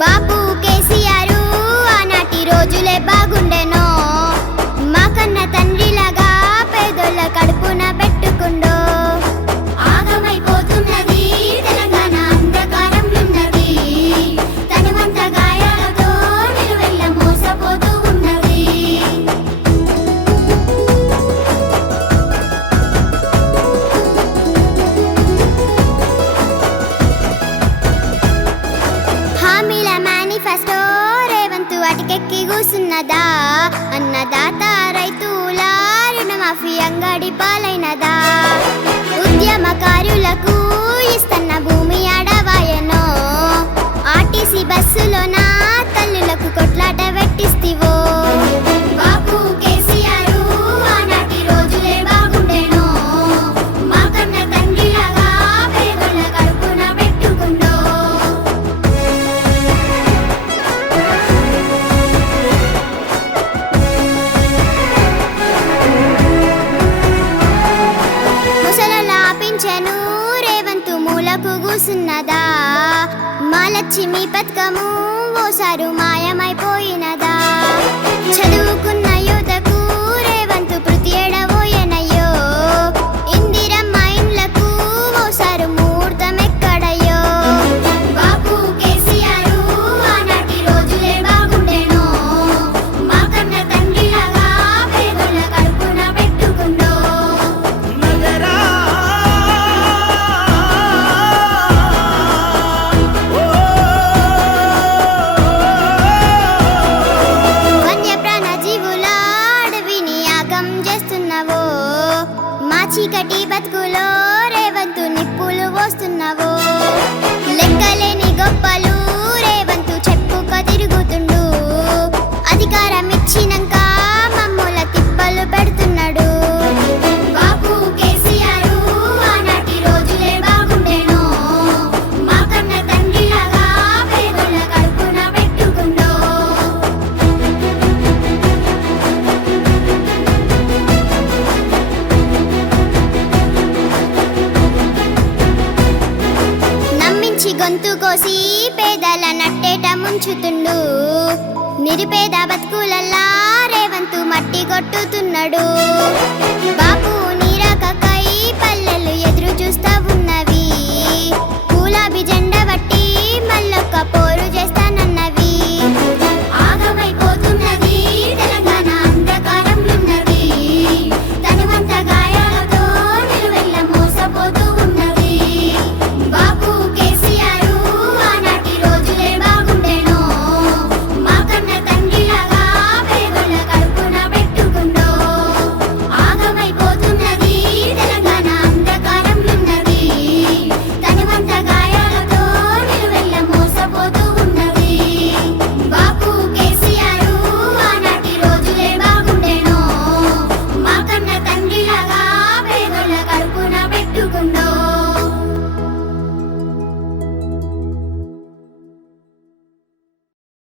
బాపు కేసీఆర్ ఆనాటి రోజులే బాగుండెనో, మాకన్న తండ్రిలాగా పేదోళ్ళ కడుపున పెట్టుకుండో. ఆగమైపోతున్నది తెలంగాణ అంధకారంలున్నది, తనువంత గాయాలతో నిలువెల్ల మోసపోతూ ఉన్నది. హామీల మేనిఫెస్టో రేవంతు అటికెక్కి కూసున్నదా, అన్నదాత రైతుల రుణమాఫీ అంగడి పాలైనదా, ఉద్యమకారులకు ఇస్తన్న భూమి అడవాయనో, ఆర్టీసీ బస్సులో నా తల్లులకు కొట్లాట పెట్టిస్తివో. బాపు కేసీఆర్ ఆనాటి రోజులే బాగుండెనో, మాకన్న తండ్రిలాగా పేదోళ్ళ కడుపున పెట్టుకుండో. ముసలలా పింఛను రేవంతు మూలకు కూసున్నదా, మా లక్ష్మి పథకము ఓసారు మాయమైపోయినదా, చదువుకున్న యువతకు రేవంతు ప్రతి ఏడవోయనయ్యో, ఇందిరమ్మ ఇండ్లకు ఓసారు ముహూర్తం ఎక్కడయ్యో. బాపు కేసీఆర్ ఆనాటి రోజులే బాగుండెనో, మాకన్న తండ్రిలాగా పేదోళ్ళ కడుపున పెట్టుకుండో. వన్యప్రాణ జీవుల అడవిని యాగం చేస్తున్నావో, మా చీకటి బతుకులో రేవంతు నిప్పులు పోస్తున్నావో. లెక్కలేని గొప్పలు రేవంతు చెప్పుక తిరుగుతుండు, అధికారం ఇచ్చినంక మమ్ముల తిప్పలు పెడుతున్నాడు. బాపు కేసీఆర్ ఆనాటి రోజులే బాగుండెనో, మాకన్న తండ్రిలాగా పేదోళ్ళ కడుపున పెట్టుకుండో. నమ్మించి గొంతు కోసి పేదల నట్టేట ముంచుతుండు, నిరుపేద బతుకులల్లా రేవంతు మట్టి కొట్టుతున్నాడు. బాపు